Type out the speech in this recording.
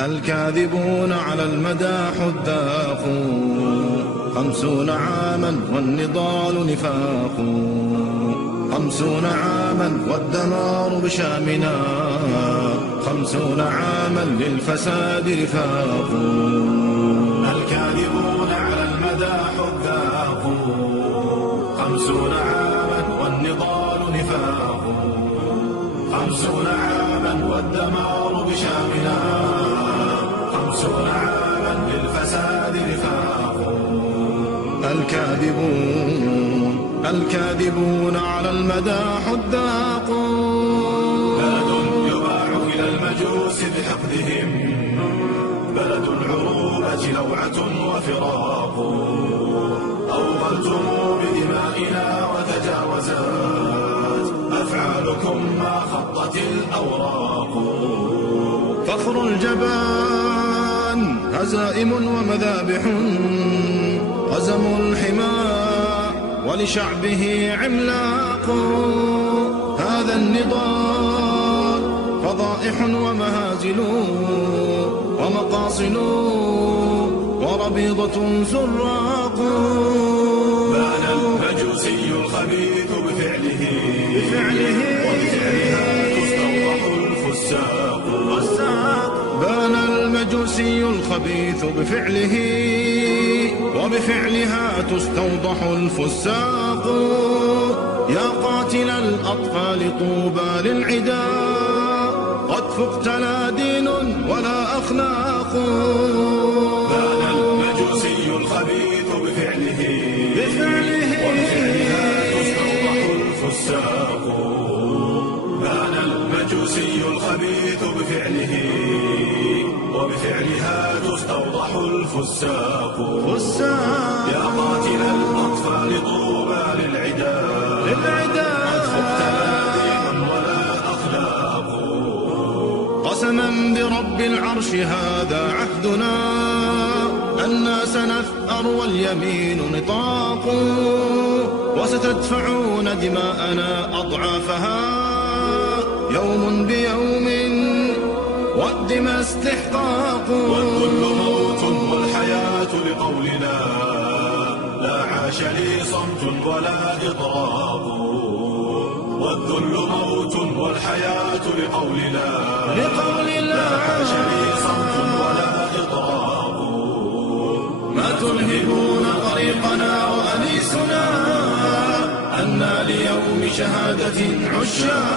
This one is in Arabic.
الكاذبون على المدى حداق 50 عاما والنضال نفاق 50 عاما والدمار بشامنا 50 عاما للفساد رفاق الكاذبون على المدى حداق 50 عاما والنضال نفاق 50 عاما والدمار بشامنا 50 عاما للفساد رفاق الكاذبون على المدى حداق بلد يباع إلى المجوس بحقدهم بلد العروبة لوعة وفراق أوغلتم بدمائنا وتجاوزت أفعالكم ما خطت الأوراق فخر الجبان هزائم ومذابح هزموا الحمى ولشعبه عملاق هذا النضال فضائح ومهازل ومقاصل وربيضة زراق بان المجوسي الخبيث بفعله وبفعلها تستوضح الفساق بان المجوسي الخبيث بفعله وبفعلها تستوضح الفساق يا قاتل الأطفال طوبى للعدا قد فقت لا دين ولا أخلاق بان المجوسي الخبيث بفعله وبفعلها تستوضح الفساق بان المجوسي الخبيث بفعله وبفعلها تستوضح الفساق يا قاتل الأطفال طوبى للعدا قد فقت لا دين ولا أخلاق قسما برب العرش هذا عهدنا أنا سنثأر واليمين نطاق وستدفعون دماءنا أضعافها يوم بيوم والدماء استحقاق والذل موت والحياة لقولنا لا عاش لي صمت ولا إطراق والذل موت والحياة لقولنا لا عاش لي صمت ولا إطراق ما ترهبون طريقنا وأنيسنا أنا ليوم شهادة عشاق